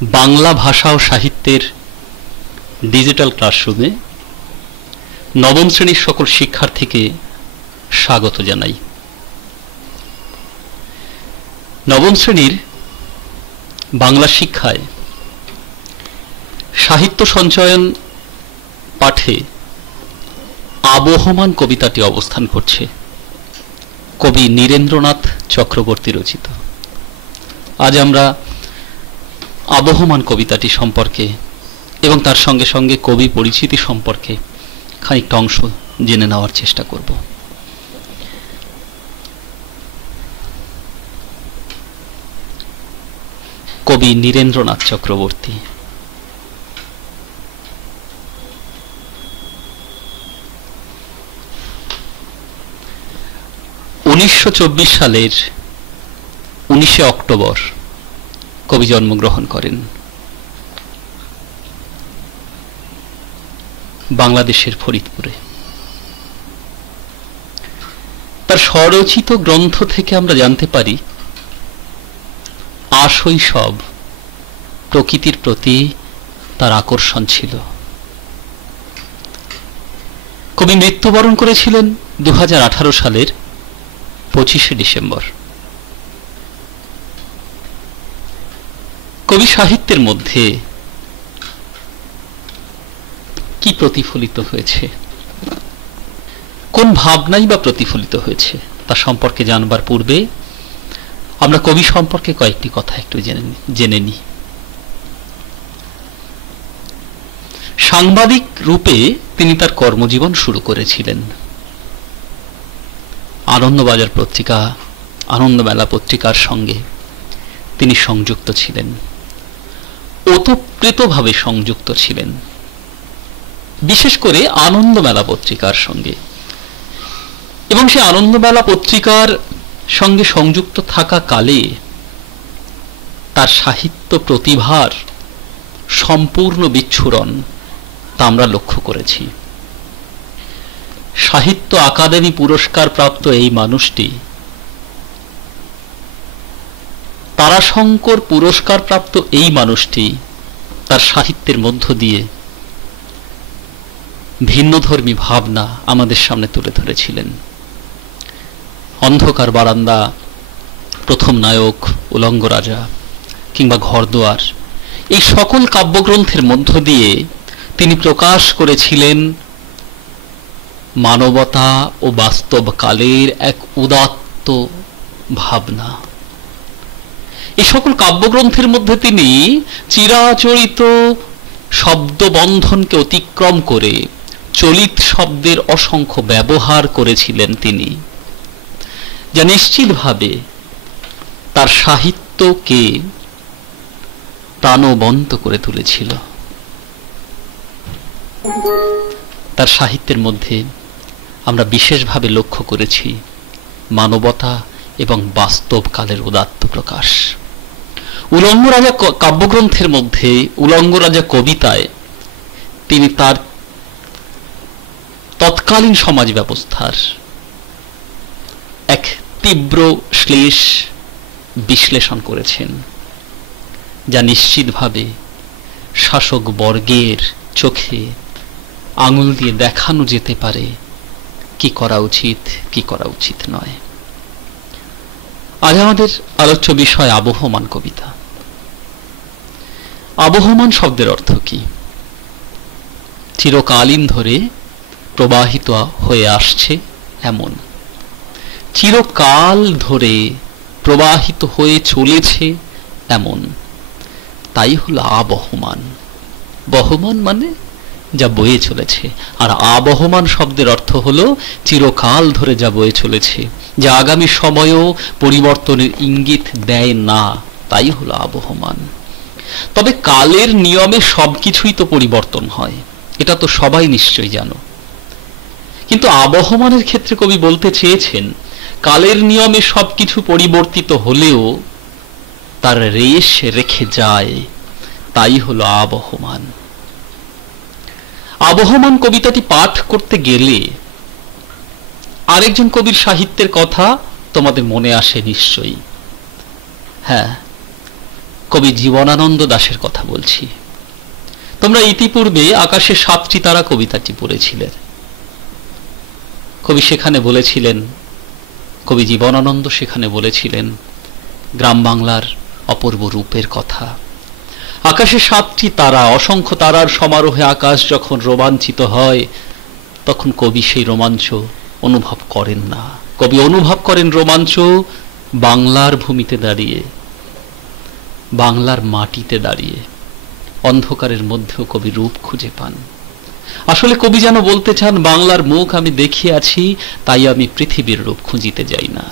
বাংলা ভাষা ও সাহিত্যের ডিজিটাল ক্লাসরুমে নবম শ্রেণীর সকল শিক্ষার্থীকে স্বাগত জানাই। নবম শ্রেণীর বাংলা শিক্ষায় সাহিত্য সঞ্চয়ন পাঠে আবহমান কবিতাটি অবস্থান করছে, কবি নীরেন্দ্রনাথ চক্রবর্তী রচিত। আজ আমরা আবহমান কবিতাটি সম্পর্কে এবং তার সঙ্গে সঙ্গে কবি পরিচিতি সম্পর্কে খানিকটা অংশ জেনে নেওয়ার চেষ্টা করব। কবি নীরেন্দ্রনাথ চক্রবর্তী। সালের 19 অক্টোবর কবি জন্মগ্রহণ করেন বাংলাদেশের ফরিদপুরে। তার স্বরচিত গ্রন্থ থেকে আমরা জানতে পারি আশৈশব প্রকৃতির প্রতি তার আকর্ষণ ছিল। কবি মৃত্যুবরণ করেছিলেন 2018 সালের 25শে ডিসেম্বর। কবি সাহিত্যের মধ্যে কি প্রতিফলিত হয়েছে, কোন ভাবনাই বা প্রতিফলিত হয়েছে তা সম্পর্কে জানবার পূর্বে আমরা কবি সম্পর্কে কয়েকটি কথা একটু জেনে নিই। সাংবাদিক রূপে তিনি তার কর্মজীবন শুরু করেছিলেন। আনন্দবাজার পত্রিকা, আনন্দমেলা পত্রিকার সঙ্গে তিনি সংযুক্ত ছিলেন, ওতপ্রোতভাবে সংযুক্ত ছিলেন, বিশেষ করে আনন্দমেলা পত্রিকার সঙ্গে। এবং সে আনন্দমেলা পত্রিকার সঙ্গে সংযুক্ত থাকা কালে তার সাহিত্য প্রতিভার সম্পূর্ণ বিচ্ছুরণ তা আমরা লক্ষ্য করেছি। সাহিত্য আকাদেমি পুরস্কার প্রাপ্ত এই মানুষটি, তারাশঙ্কর পুরস্কার প্রাপ্ত এই মানুষটি তার সাহিত্যের মধ্য দিয়ে ভিন্নধর্মী ভাবনা আমাদের সামনে তুলে ধরেছিলেন। অন্ধকার বারান্দা, প্রথম নায়ক, উলঙ্গ রাজা কিংবা ঘরদুয়ার, এই সকল কাব্যগ্রন্থের মধ্য দিয়ে তিনি প্রকাশ করেছিলেন মানবতা ও বাস্তব কালের এক উদাত্ত ভাবনা। এই সকল কাব্যগ্রন্থের মধ্যে তিনি চিরাচরিত শব্দবন্ধনকে অতিক্রম করে চলিত শব্দের অসংখ্য ব্যবহার করেছিলেন তিনি, যা নিশ্চিতভাবে তার সাহিত্যকে প্রাণবন্ত করে তুলেছিল। তার সাহিত্যের মধ্যে আমরা বিশেষভাবে লক্ষ্য করেছি মানবতা এবং বাস্তব কালের উদাত্ত প্রকাশ। উলঙ্গ রাজা কাব্যগ্রন্থের মধ্যে, উলঙ্গ রাজা কবিতায় তিনি তার তৎকালীন সমাজ ব্যবস্থার এক তীব্র শ্লেষ বিশ্লেষণ করেছেন, যা নিশ্চিতভাবে শাসক বর্গের চোখে আঙুল দিয়ে দেখানো যেতে পারে কি করা উচিত, কি করা উচিত নয়। আজ আমাদের আলোচ্য বিষয় আবহমান কবিতা। আবহমান শব্দের অর্থ কি? চিরকালীন ধরে প্রবাহিত হয়ে আসছে এমন, চিরকাল ধরে প্রবাহিত হয়ে চলেছে এমন, তাই হলো আবহমান। বহমান মানে যা বয়ে চলেছে, আর আবহমান শব্দের অর্থ হলো চিরকাল ধরে যা বয়ে চলেছে, যা আগামী সময়ও পরিবর্তনের ইঙ্গিত দেয় না, তাই হলো আবহমান। তবে কালের নিয়মে সবকিছুই তো পরিবর্তন হয়, এটা তো সবাই নিশ্চয়ই জানো। কিন্তু আবহমানের ক্ষেত্রে কবি বলতে চেয়েছেন কালের নিয়মে সবকিছু পরিবর্তিত হলেও তার রেশ রেখে যায়, তাই হলো আবহমান। আবহমান কবিতাটি পাঠ করতে গেলে আরেকজন কবির সাহিত্যের কথা তোমাদের মনে আসে নিশ্চয়ই। হ্যাঁ, কবি জীবনানন্দ দাশের কথা বলছি। তোমরা ইতিপূর্বে আকাশে 7টি তারা কবিতাটি পড়েছিলেন। কবি সেখানে বলেছিলেন, কবি জীবনানন্দ সেখানে বলেছিলেন গ্রাম বাংলার অপূর্ব রূপের কথা। আকাশে 7টি তারা, অসংখ্য তারার সমারোহে আকাশ যখন রোমাঞ্চিত হয়, তখন কবি সেই রোমাঞ্চ অনুভব করেন না। কবি অনুভব করেন রোমাঞ্চ বাংলার ভূমিতে দাঁড়িয়ে, বাংলার মাটিতে দাঁড়িয়ে। অন্ধকারের মধ্যেও কবি রূপ খুঁজে পান। আসলে কবি যেন বলতে চান, বাংলার মুখ আমি দেখিয়াছি, তাই আমি পৃথিবীর রূপ খুঁজিতে যাই না।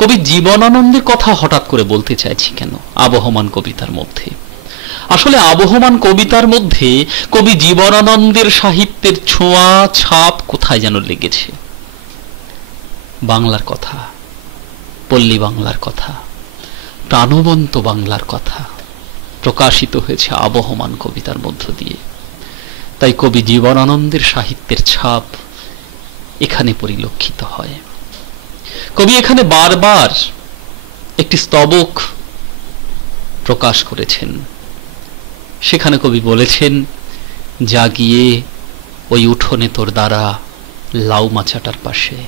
কবি জীবনানন্দের কথা হঠাৎ করে বলতে চাইছি কেন আবহমান কবিতার মধ্যে? আসলে আবহমান কবিতার মধ্যে কবি জীবনানন্দের সাহিত্যের ছোঁয়া ছাপ কোথায় যেন লেগেছে। বাংলার কথা, পল্লী বাংলার কথা, প্রাণবন্ত বাংলার কথা প্রকাশিত হয়েছে আবহমান কবিতার মধ্য দিয়ে। তাই কবি জীবনানন্দের সাহিত্যের ছাপ এখানে পরিলক্ষিত হয়। কবি এখানে বারবার একটি স্তবক প্রকাশ করেছেন। সেখানে কবি বলেছেন, জাগিয়ে ওই উঠোনে তোর দ্বারা লাউ মাচাটার পাশে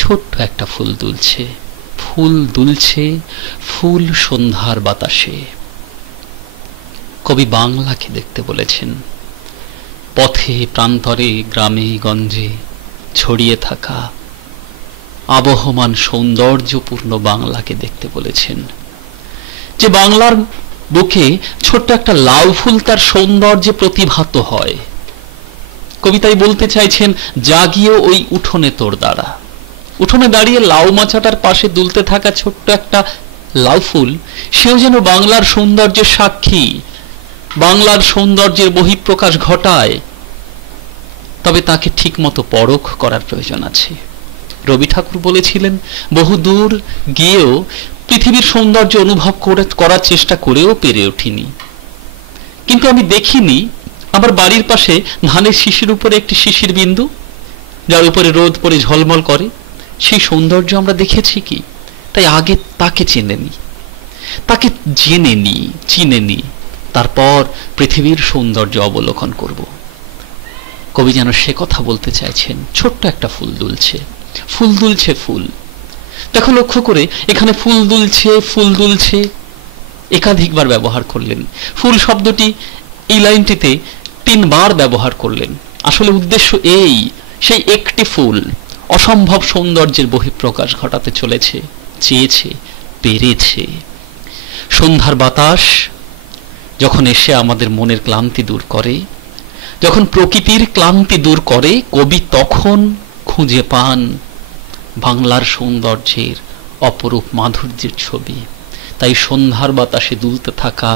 ছোট্ট একটা ফুল দুলছে, ফুল দুলছে, ফুল সন্ধ্যার বাতাসে। কবি বাংলাকে দেখতে বলেছেন। পথে প্রান্তরে গ্রামে গঞ্জে ছড়িয়ে থাকা আবহমান সৌন্দর্যপূর্ণ বাংলাকে দেখতে বলেছেন। যে বাংলার বুকে ছোট্ট একটা লাউ ফুল তার সৌন্দর্যে প্রতিভাত হয়। কবিতায় বলতে চাইছেন, জাগিয়ে ওই উঠোনে তোর দ্বারা। উঠোনে দাঁড়িয়ে লাউ মাচাটার পাশে দুলতে থাকা ছোট্ট একটা লাউ ফুল, সেও যেন বাংলার সৌন্দর্যের সাক্ষী, বাংলার সৌন্দর্যের বহিঃপ্রকাশ ঘটায়। তবে তাকে ঠিক মতো পরখ করার প্রয়োজন আছে। রবি ঠাকুর বলেছিলেন, বহু দূর গিয়েও পৃথিবীর সৌন্দর্য অনুভব করার চেষ্টা করেও পেরে ওঠিনি। কিন্তু আমি দেখিনি আমার বাড়ির পাশে ধানের শিশির উপরে একটি শিশির বিন্দু, যার উপরে রোদ পড়ে ঝলমল করে, সেই সৌন্দর্য আমরা দেখেছি কি? তাই আগে তাকে চেনে নি, তাকে জেনে নি, চিনে নি, তারপর পৃথিবীর সৌন্দর্য অবলোকন করব। কবি যেন সে কথা বলতে চাইছেন। ছোট্ট একটা ফুল দুলছে, ফুল দুলছে, ফুল। দেখো লক্ষ্য করে, এখানে ফুল দুলছে, ফুল দুলছে একাধিকবার ব্যবহার করলেন। ফুল শব্দটি এই লাইনটিতে 3 বার ব্যবহার করলেন। আসলে উদ্দেশ্য এই, সেই একটি ফুল অসম্ভব সৌন্দর্যের বহিঃপ্রকাশ ঘটাতে চলেছে, চেয়েছে, পেরেছে। সন্ধ্যার বাতাস যখন এসে আমাদের মনের ক্লান্তি দূর করে, যখন প্রকৃতির ক্লান্তি দূর করে, কবি তখন খুঁজে পান বাংলার সৌন্দর্যের অপরূপ মাধুর্যের ছবি। তাই সন্ধ্যার বাতাসে দুলতে থাকা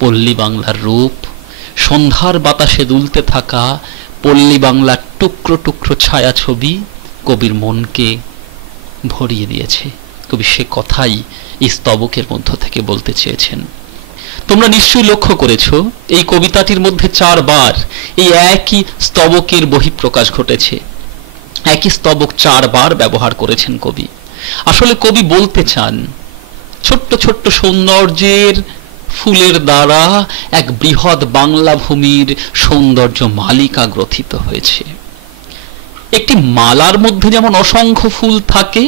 পল্লী বাংলার রূপ, সন্ধ্যার বাতাসে দুলতে থাকা পল্লী বাংলার টুকরো টুকরো ছায়া ছবি কবির মনকে ভরিয়ে দিয়েছে। কবি সে কথাই এই স্তবকের মধ্য থেকে বলতে চেয়েছেন। তোমরা নিশ্চয়ই লক্ষ্য করেছ, এই কবিতাটির মধ্যে 4 বার এই একই স্তবকের বহিঃপ্রকাশ ঘটেছে। একই স্তবক 4 বার ব্যবহার করেছেন কবি। আসলে কবি বলতে চান, ছোট্ট ছোট্ট সৌন্দর্যের ফুলের দ্বারা এক বৃহৎ বাংলা ভূমির সৌন্দর্য মালিকা গ্রথিত হয়েছে। একটি মালার মধ্যে যেমন অসংখ্য ফুল থাকে,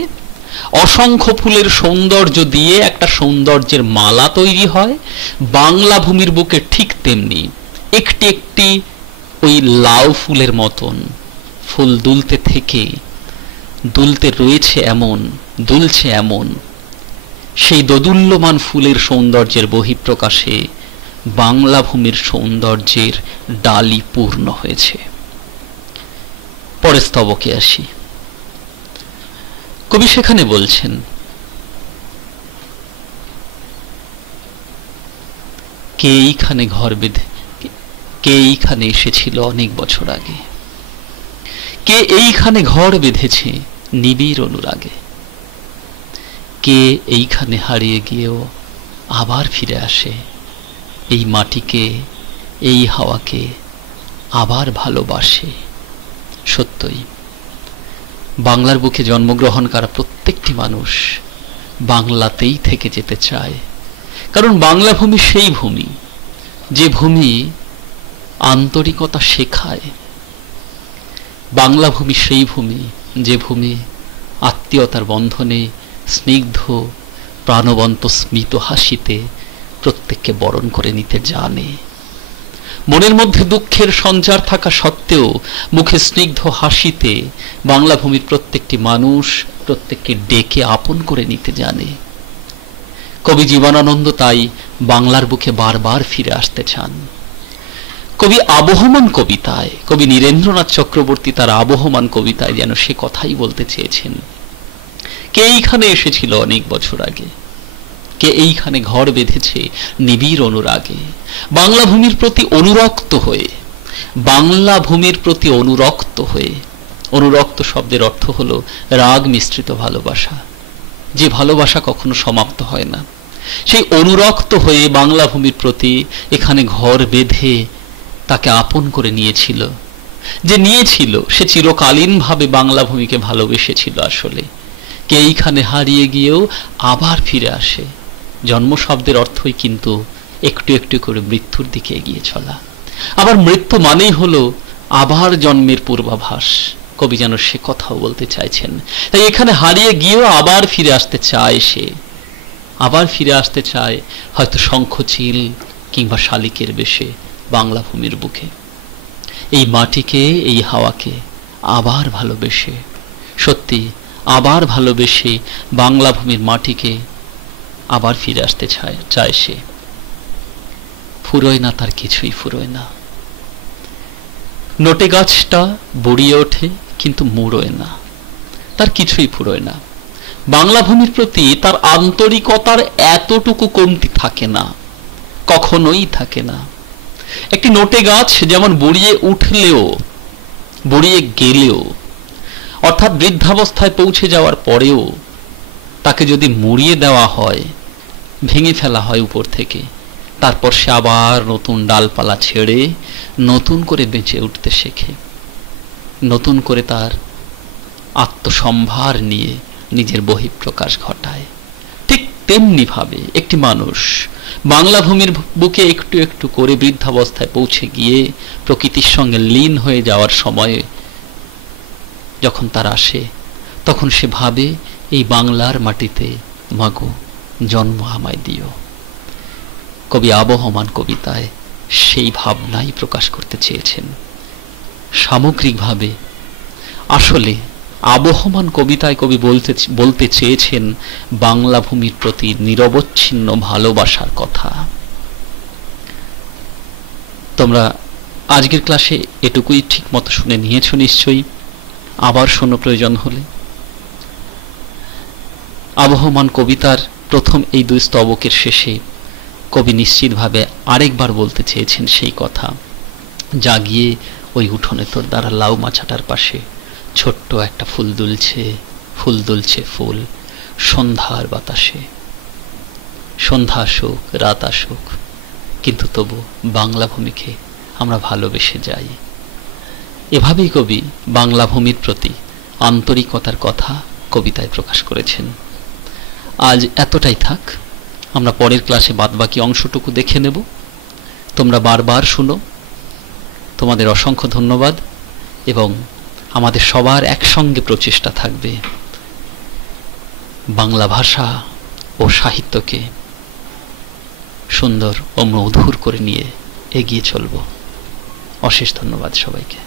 অসংখ্য ফুলের সৌন্দর্য দিয়ে একটা সৌন্দর্যের মালা তৈরি হয়, বাংলা ভূমির বুকে ঠিক তেমনি একটি একটি ওই লাউ ফুলের মতন ফুল দুলতে থেকে দুলতে রয়েছে এমন, দুলছে এমন, সেই দোদুল্যমান ফুলের সৌন্দর্যের বহিঃপ্রকাশে বাংলা ভূমির সৌন্দর্যের ডালি পূর্ণ হয়েছে। পরের স্তবকে আসি। কবি সেখানে বলছেন, কে এইখানে ঘর বেঁধে, কে এইখানে এসেছিল অনেক বছর আগে, কে এইখানে ঘর বেঁধেছে নিবিড় অনুরাগে, কে এইখানে হারিয়ে গিয়েও আবার ফিরে আসে, এই মাটিকে, এই হাওয়াকে আবার ভালোবাসে। সত্যই বাংলার বুকে জন্মগ্রহণ করা প্রত্যেকটি মানুষ বাংলাতেই থেকে যেতে চায়, কারণ বাংলা ভূমি সেই ভূমি যে ভূমি আন্তরিকতা শেখায়। বাংলা ভূমি সেই ভূমি যে ভূমি আত্মীয়তার বন্ধনে স্নিগ্ধ প্রাণবন্ত স্মিত হাসিতে প্রত্যেককে বরণ করে নিতে জানে। মনের মধ্যে দুঃখের সঞ্চার থাকা সত্ত্বেও মুখে স্নিগ্ধ হাসিতে বাংলা ভূমির প্রত্যেকটি মানুষ প্রত্যেককে ডেকে আপন করে নিতে জানে। কবি জীবনানন্দ তাই বাংলার বুকে বারবার ফিরে আসতে চান। কবি আবহমান কবিতায়, কবি নীরেন্দ্রনাথ চক্রবর্তী তার আবহমান কবিতায় যেন সে কথাই বলতে চেয়েছেন। কে এইখানে এসেছিল অনেক বছর আগে, কে এইখানে ঘর বেঁধেছে নিবিড় অনুরাগে। বাংলা ভূমির প্রতি অনুরক্ত হয়ে, বাংলা ভূমির প্রতি অনুরক্ত হয়ে, অনুরক্ত শব্দের অর্থ হলো রাগ মিশ্রিত ভালোবাসা, যে ভালোবাসা কখনো সমাপ্ত হয় না। সেই অনুরক্ত হয়ে বাংলা ভূমির প্রতি এখানে ঘর বেঁধে তাকে আপন করে নিয়েছিল। যে নিয়েছিল সে চিরকালীনভাবে বাংলা ভূমিকে ভালোবেসেছিল। আসলে কে এইখানে হারিয়ে গিয়েও আবার ফিরে আসে। জন্ম শব্দের অর্থই কিন্তু একটু একটু করে মৃত্যুর দিকে এগিয়ে চলা। আবার মৃত্যু মানেই হলো আবার জন্মের পূর্বাভাস। কবি যেন সে কথাও বলতে চাইছেন। তাই এখানে হারিয়ে গিয়েও আবার ফিরে আসতে চায় সে, আবার ফিরে আসতে চায় হয়তো শঙ্খচিল কিংবা শালিকের বেশে বাংলা ভূমির বুকে। এই মাটিকে, এই হাওয়াকে আবার ভালোবেসে, সত্যি আবার ভালোবেসে বাংলা ভূমির মাটিকে আবার ফিরে আসতে চায় সে। ফুরোয় না, তার কিছুই ফুরোয় না। নোটে গাছটা বড়িয়ে ওঠে কিন্তু মুড়োয় না, তার কিছুই ফুরোয় না। বাংলা ভূমির প্রতি তার আন্তরিকতার এতটুকু কমতি থাকে না, কখনোই থাকে না। একটি নোটে গাছ যেমন বড়িয়ে উঠলেও, বড়িয়ে গেলেও, অর্থাৎ বৃদ্ধাবস্থায় পৌঁছে যাওয়ার পরেও তাকে যদি মুড়িয়ে দেওয়া হয়, ভেঙে ফেলা হয় উপর থেকে, তারপর সে আবার নতুন ডালপালা ছেড়ে নতুন করে বেঁচে উঠতে শেখে, নতুন করে তার আত্মসম্ভার নিয়ে নিজের বহিঃপ্রকাশ ঘটায়। ঠিক তেমনি ভাবে একটি মানুষ বাংলা ভূমির বুকে একটু একটু করে বৃদ্ধাবস্থায় পৌঁছে গিয়ে প্রকৃতির সঙ্গে লীন হয়ে যাওয়ার সময়ে যখন তার আসে, তখন সে ভাবে এই বাংলার মাটিতে মাগো জন্ম আমায় দিও। কবি আবহমান কবিতায় সেই ভাবনাই প্রকাশ করতে চেয়েছেন। সামগ্রিকভাবে আসলে আবহমান কবিতায় কবি বলতে চেয়েছেন বাংলা ভূমির প্রতি নিরবচ্ছিন্ন ভালোবাসার কথা। তোমরা আজকের ক্লাসে এটুকুই ঠিক মতো শুনে নিয়েছো নিশ্চয়ই, আবার শোনো প্রয়োজন হলে। আবহমান কবিতার প্রথম এই দুই স্তবকের শেষে কবি নিশ্চিতভাবে আরেকবার বলতে চেয়েছেন সেই কথা, যা গিয়ে ওই উঠোনে তোর দ্বারা লাউ মাছাটার পাশে ছোট্ট একটা ফুল দুলছে, ফুল দুলছে ফুল সন্ধ্যার বাতাসে। সন্ধ্যা আসুক, রাত আসুক, কিন্তু তবু বাংলা ভূমিকে আমরা ভালোবেসে যাই। এভাবেই কবি বাংলা ভূমির প্রতি আন্তরিকতার কথা কবিতায় প্রকাশ করেছেন। আজ এতটাই থাক, আমরা পরের ক্লাসে বাদবাকি অংশটুকু দেখে নেব। তোমরা বারবার শুনো। তোমাদের অসংখ্য ধন্যবাদ, এবং আমাদের সবার একসঙ্গে প্রচেষ্টা থাকবে বাংলা ভাষা ও সাহিত্যকে সুন্দর ও মধুর করে নিয়ে এগিয়ে চলব। অশেষ ধন্যবাদ সবাইকে।